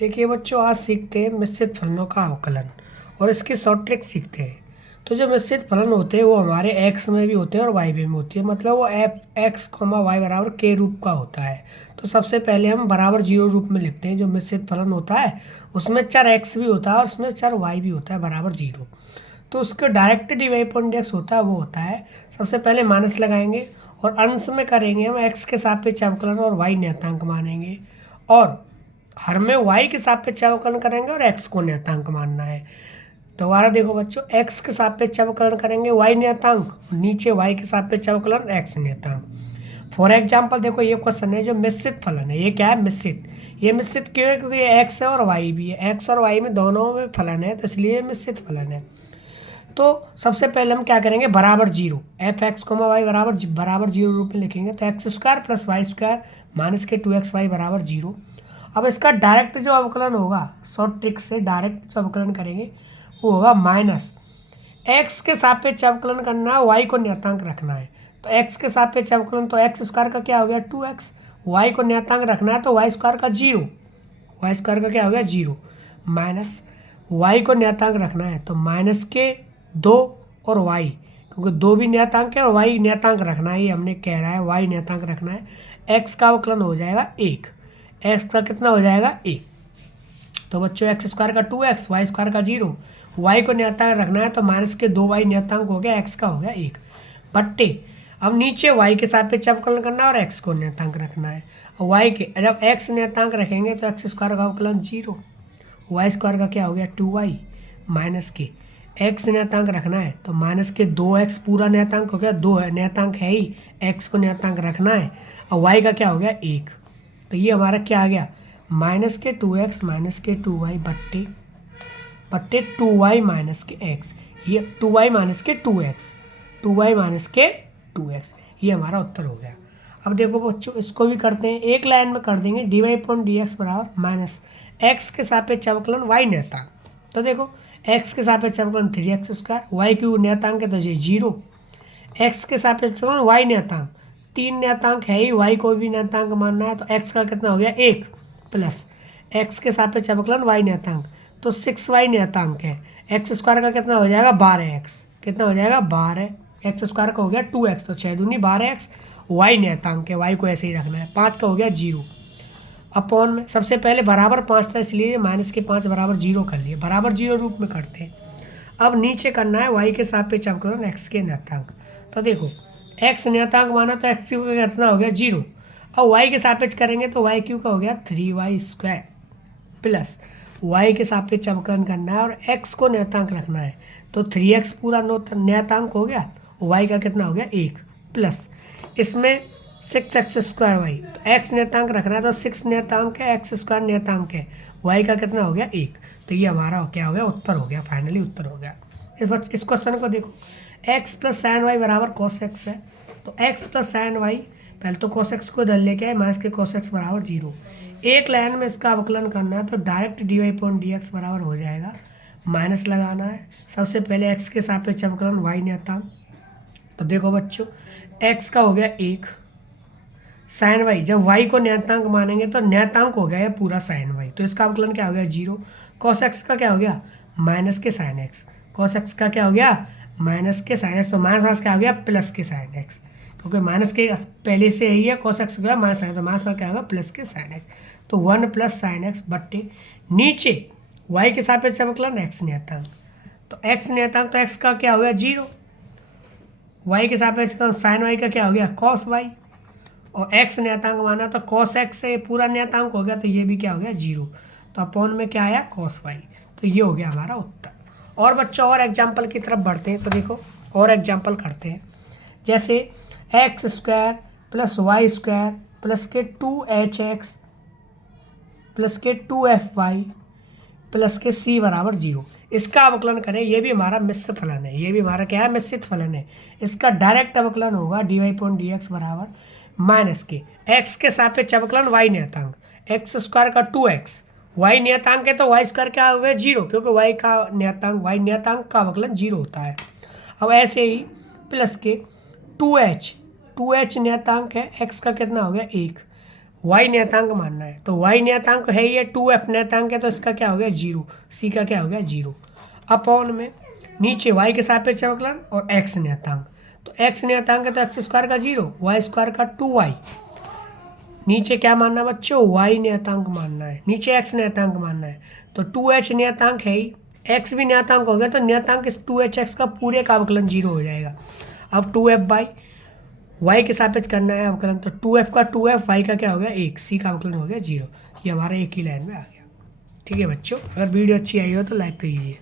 देखिए बच्चों, आज सीखते हैं मिश्रित फलनों का अवकलन और इसकी शॉर्ट ट्रिक सीखते हैं। तो जो मिश्रित फलन होते हैं वो हमारे एक्स में भी होते हैं और वाई में भी होती है। मतलब वो एफ एक्स कॉमा वाई बराबर के रूप का होता है। तो सबसे पहले हम बराबर जीरो रूप में लिखते हैं। जो मिश्रित फलन होता है उसमें चर एक्स भी होता है और उसमें चर वाई भी होता है बराबर जीरो। तो उसका डायरेक्ट डिवाइड होता है वो होता है, सबसे पहले माइनस लगाएंगे और अंश में करेंगे हम एक्स के सापेक्ष अवकलन और वाई नियतांक मानेंगे, और हर में y के सापेक्ष अवकलन करेंगे और x को नियतांक मानना है। दोबारा देखो बच्चों, x के सापेक्ष अवकलन करेंगे y नियतांक, नीचे y के सापेक्ष अवकलन x नियतांक। फॉर एग्जाम्पल देखो, ये क्वेश्चन है जो मिश्रित फलन है। ये क्या है? मिश्रित। ये मिश्रित क्यों है? क्योंकि ये x है और y भी है। x और y में दोनों में फलन है, तो इसलिए ये मिश्रित फलन है। तो सबसे पहले हम क्या करेंगे? बराबर zero, f x comma y बराबर जीरो रूप में लिखेंगे। तो x square plus y square minus के 2xy बराबर जीरो। अब इसका डायरेक्ट जो अवकलन होगा, शॉर्ट ट्रिक से डायरेक्ट जो अवकलन करेंगे वो होगा माइनस एक्स के सापेक्ष अवकलन करना है, वाई को नियतांक रखना है। तो एक्स के सापेक्ष अवकलन, तो एक्स स्क्वायर का क्या हो गया? 2x। वाई को नियतांक रखना है तो वाई स्क्वायर का जीरो, वाई स्क्वायर का क्या हो गया? जीरो। माइनस वाई को नियतांक रखना है तो माइनस के दो और वाई, क्योंकि दो भी नियतांक है और वाई नियतांक रखना है, ये हमने कह रहा है वाई नियतांक रखना है। एक्स का अवकलन हो जाएगा एक, एक्स का कितना हो जाएगा? एक। तो बच्चों एक्स स्क्वायर का 2x, वाई स्क्वायर का जीरो, वाई को नियतांक रखना है तो माइनस के दो वाई नियतांक हो गया, एक्स का हो गया एक बट्टे। अब नीचे वाई के सापेक्ष अवकलन करना है और एक्स को नियतांक रखना है। और वाई के जब एक्स नियतांक रखेंगे तो एक्स स्क्वायर का अवकलन जीरो, वाई स्क्वायर का क्या हो गया? 2y माइनस के एक्स नियतांक रखना है तो माइनस के 2x पूरा नियतांक हो गया, दो है नियतांक है ही, एक्स को नियतांक रखना है और वाई का क्या हो गया? एक। तो ये हमारा क्या आ गया? माइनस के 2x माइनस के 2y बट्टे बट्टे 2y माइनस के x। ये 2y माइनस के 2x, 2y माइनस के 2x, ये हमारा उत्तर हो गया। अब देखो बच्चों, इसको भी करते हैं, एक लाइन में कर देंगे। dy/dx बराबर माइनस एक्स के सापेक्ष अवकलन वाई नियतांक। तो देखो एक्स के सापेक्ष अवकलन 3x स्क्वायर, वाई क्यू नियतांक है तो ये जीरो, एक्स के सापेक्ष अवकलन वाई नियतांक, तीन नियतांक है ही, वाई को भी नियतांक मानना है तो एक्स का कितना हो गया? एक, प्लस एक्स के सापेक्ष अवकलन वाई नियतांक, तो 6y नियतांक है। एक्स स्क्वायर का कितना हो जाएगा? 12x। कितना हो जाएगा? 12। एक्स स्क्वायर का हो गया 2x, तो 6 दूनी 12x। वाई नियतांक है, वाई को ऐसे ही रखना है। 5 का हो गया जीरो। अपॉन में सबसे पहले बराबर 5 था इसलिए माइनस के 5 बराबर जीरो कर लिए, बराबर जीरो रूप में करते हैं। अब नीचे करना है वाई के सापेक्ष अवकलन एक्स के नियतांक। तो देखो एक्स नियतांक माना तो एक्स क्यू का कितना हो गया? जीरो। और वाई के सापेक्ष करेंगे तो वाई क्यू का हो गया 3y स्क्वायर, प्लस वाई के सापेक्ष अवकलन करना है और एक्स को नियतांक रखना है तो 3x पूरा नियतांक हो गया, वाई का कितना हो गया? एक, प्लस इसमें 6x स्क्वायर वाई, तो एक्स नियतांक रखना है तो 6 नियतांक है, एक्स स्क्वायर नियतांक है, वाई का कितना हो गया? एक। तो ये हमारा क्या हो गया? उत्तर हो गया, फाइनली उत्तर हो गया। इस क्वेश्चन को देखो, एक्स प्लस साइन वाई बराबर कॉस एक्स है, तो एक्स प्लस साइन वाई, पहले तो कॉस एक्स को इधर लेके आए, माइनस के कॉस एक्स बराबर जीरो। एक लाइन में इसका अवकलन करना है तो डायरेक्ट dy/dx बराबर हो जाएगा, माइनस लगाना है। सबसे पहले एक्स के सापेक्ष अवकलन वाई नियतांक, तो देखो बच्चों एक्स का हो गया एक, साइन वाई, जब वाई को नियतांक मानेंगे तो नियतांक हो गया है पूरा साइन वाई, तो इसका अवकलन क्या हो गया? जीरो। कॉस एक्स का क्या हो गया? माइनस के साइन एक्स, कॉस एक्स का क्या हो गया? माइनस के साइन एक्स, तो माइनस माइनस क्या हो गया? प्लस के साइन एक्स, क्योंकि माइनस के पहले से यही है, कॉस एक्स गया माइनस साइन, तो माइनस का क्या होगा? प्लस के साइन एक्स, तो 1 प्लस साइन एक्स बट्टे नीचे वाई के सापेक्ष अवकलन एक्स नियतांक, तो एक्स नियतांक, तो एक्स का क्या हो गया? जीरो। वाई के सापेक्ष साइन वाई का क्या हो गया? कॉस वाई, और एक्स नियतांक माना तो कॉस एक्स से पूरा नियतांक हो गया, तो ये भी क्या हो गया? जीरो। तो अपॉन में क्या आया? Cos y. तो ये हो गया हमारा उत्तर। और बच्चों और एग्जाम्पल की तरफ बढ़ते हैं, तो देखो और एग्जाम्पल करते हैं। जैसे x square plus y square plus के 2hx प्लस के 2fy प्लस के c बराबर जीरो, इसका अवकलन करें। ये भी हमारा मिश्र फलन है, ये भी हमारा क्या है? मिश्रित फलन है। इसका डायरेक्ट अवकलन होगा dy/dx बराबर माइनस के एक्स के सापेक्ष अवकलन वाई नियतांक, एक्स स्क्वायर का 2x, वाई नियतांक है तो वाई स्क्वायर क्या हो गया? जीरो, क्योंकि वाई नियतांक का अवकलन जीरो होता है। अब ऐसे ही प्लस के 2h नियतांक है, एक्स का कितना हो गया? एक, वाई नियतांक मानना है। तो वाई नियतांक है ये 2f नियतांक है, तो इसका क्या हो गया 0, सी का क्या हो गया 0। अपॉन में नीचे वाई के सापेक्ष अवकलन और एक्स नियतांक, तो एक्स नियतांक है तो एक्स स्क्वायर का 0, वाई स्क्वायर का 2y। नीचे क्या मानना है बच्चों, वाई नियतांक मानना है, नीचे एक्स नियतांक मानना है। तो 2h नियतांक है ही, एक्स भी नियतांक हो गया, तो नियतांक इस 2hx का पूरे का अवकलन 0 हो जाएगा। अब 2f बाई वाई के सापेक्ष करना है अवकलन, तो 2f का 2f, वाई का क्या हो गया 1, सी का अवकलन हो गया 0। ये हमारा एक ही लाइन में आ गया। ठीक है बच्चों, अगर वीडियो अच्छी आई हो तो लाइक करिए।